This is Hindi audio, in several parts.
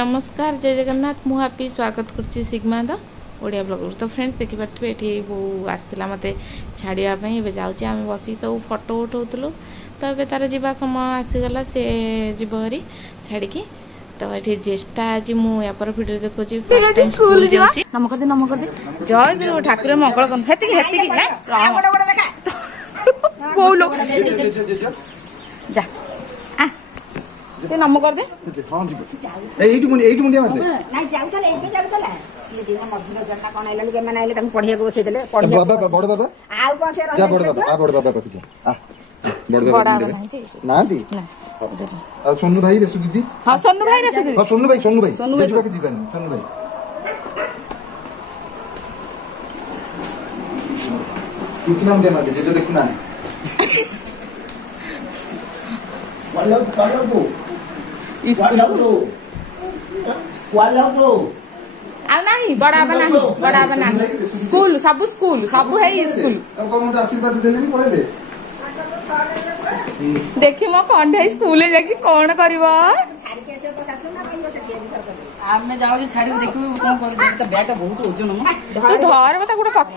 नमस्कार जय जगन्नाथ मु हापी स्वागत करछि सिग्मा द ओडिया ब्लॉग। तो फ्रेंड्स देखि पारथि एठी बो आस्तिला मते छाड़िया पई एबे जाउछि आमे बसी सब फोटो उठाउतलु। तो एबे तार जीवा समय आसीगला से जीवहरी छाड़ी की। तो एठी जेष्टा आज मु या पर वीडियो देखोछि फर्स्ट टाइम स्कूल जाउछि। नम कर दे जय गुरु ठाकुर मंगल कर हेति हेति बोलो जा ये नम कर दे हां जी एइटु मुंडिया मार दे नाही जाउ तले एबे जाउ तले सी दिन मझी रजना कोन आइलन के माने आइले तम पढिया को बसै देले पढिया बाबा बड़ बाबा आउ कोन से जा बड़ बाबा पीछे आ बड़ बाबा ना दी आ सोनू भाई रेसु दीदी हां सोनू भाई हां सोनू भाई जेजुका के जीवन सोनू भाई कितना मुंडिया मार दे जे देखु ना वालो नहीं बड़ा बना स्कूल सब है स्कूल आशीर्वाद देखी मो कंढे स्कूल जाकि कौन करब आमे जाओ छाड़ी देखिबो कोन कर त बैट बहुत ओजन म तू धर मत गुड पक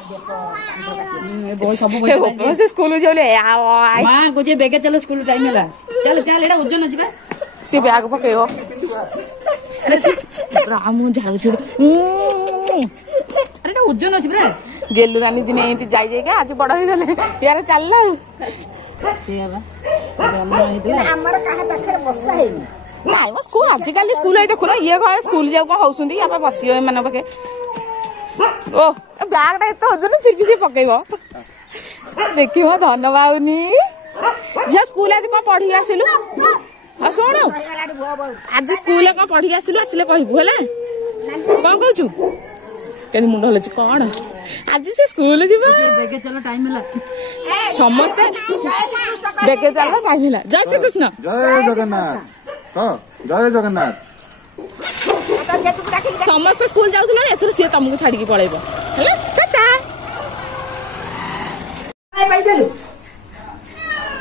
बहुत सब बोल से स्कूल जाले मां को जे बेगे चलो स्कूल टाइम होला चल एडा ओजन अछि बा से बैग पकेयो रामू झाड़ छुड़ अरे एडा ओजन अछि बा गेलु रानी दिन एति जाई जाईका आज बड़ हो गले यार चलला से बा हमर कहा पाखर बसा हेनी नाइ म स्कूल आजिकल स्कूल है देखो ना ये घर स्कूल जाऊ कौन हौसुंदी या बसियो मन पके ओ बैग टा एत ओजन फिर भी से पकेबो देखियो धन बाउनी जे स्कूल आज को पढ़ी आसिलु आ सुन आज स्कूल को पढ़ी आसिलु आसिले कहबू हला कोन कहचू केनी मुंड हलछ कोन आज से स्कूल जीवा देखे चलो टाइम होला समस्त देखे चलो टाइम होला जय श्री कृष्ण जय जगन्नाथ हाँ जय जगन्नाथ समस्त स्कूल जाउथलो एथर से तुमको छाड़ी की पळेबो हला टाटा आई बैठलु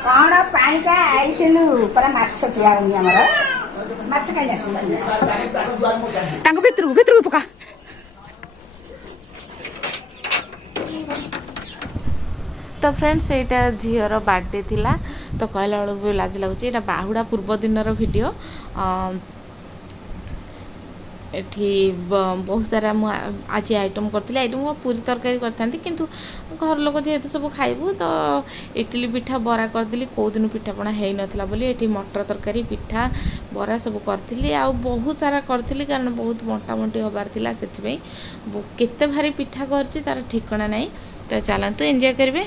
कोन पाई का आइतलु पर माछ किया उनी हमरा माछ काई आसी तांको भितर पका तो फ्रेंड्स एटा झीर बर्थडे थिला तो कहला बेलू लाज लगुच यहाँ बाहुड़ा पूर्व दिन वीडियो एठी बहुत सारा आज आइटम करती आइटम पूरी तरकारी करती किंतु घर लोग जेहेतु सब खाइबू तो इडली पिठा बरा करदेली कौ दिन पिठापणा है नाला बोली एठी मटर तरकारी पिठा बरा सब करी आ बहुत सारा करी कारण बहुत बंटा बंटी हबार थिला से केते भारी पिठा करछि तार ठिकाना नहीं। तो चलतु एंजॉय करेंगे।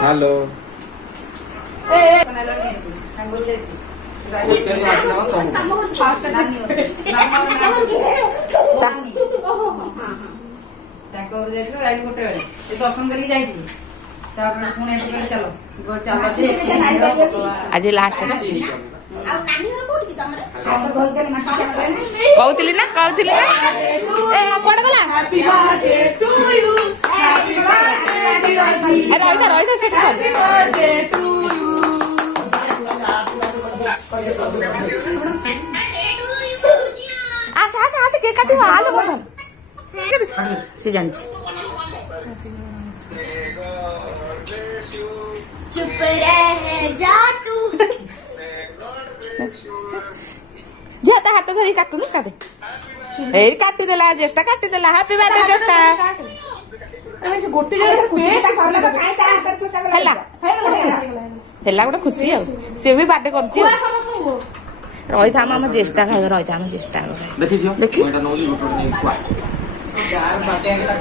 हेलो आज लास्ट कहती ना जानी चुप रह जा तू जाता हाथ धरी काटू काटे ए काटी देला जेष्टा काटी देला हैप्पी बर्थडे जेष्टा एमे गोटे जगह से पेस्ट करला तो काई ता हाथ छोटा होला हेला गोटे खुशी आ से भी बर्थडे करछि रही था हम जेष्टा खाइ रही था हम जेष्टा देखि छियो देखि एटा नौजी मोटर नहीं खुआ चार बाटे एकटा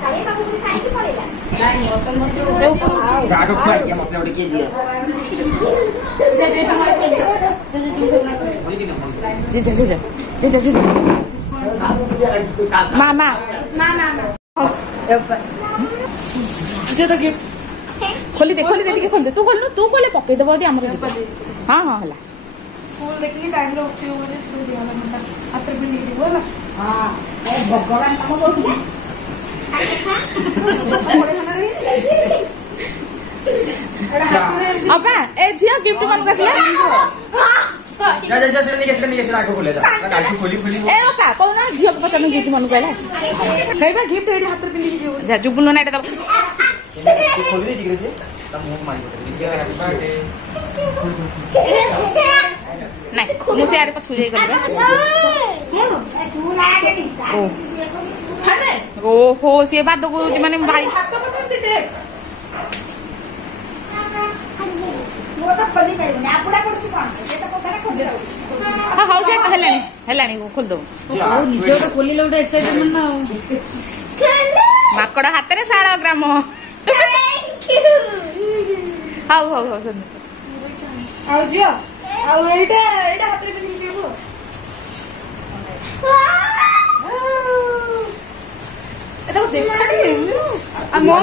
काले बाबू की साइकिल पड़ेला नहीं ओसन से ऊपर ऊपर चाटो खुआ के मतलब ओडे के दिया मामा खोली दे ଟିକେ खोल दे तू खोले पकई देबो हमर हां हां हला स्कूल देखली टाइम रे उठी होले स्कूल दिया वाला हाथ पे नीचे बोला हां ए भगवान हम बोल ଅପା ଏ ଝିଅ ଗିଫ୍ଟ ମାନଙ୍କୁ ଆସିଲା जा जा जा सेटा नहीं आगे खोले जा आगे खोली खोली ए अपा कौन झियो को पचानु गिफ्ट मनु कहला हेबा गिफ्ट एडी हाथ पिंडी के जा जुबुल ना एटा दब खोली दे जिगरे से तब मुंह मारी बोतल हैप्पी बर्थडे नहीं मुझे यार पछू जाई करबे ओ हो से बात को माने भाई हाँ हाँ से हेलानी खोल दो निजे गोटे खोलिले गोटे एक्साइटमेंट ना माकड़ हाथ में 1.5 ग्राम हाउ हाउ हाउ सुन आउ जियो आउ एटा हाथ रे पिन देबो एटा देखा नहीं आ मो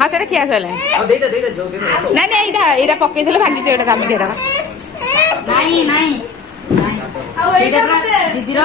हाँ से किया चले अब दे दे जो दे नहीं नहीं एटा पकई देले भांगी जे एटा काम केरा नहीं नहीं नहीं आ एटा दीदी रो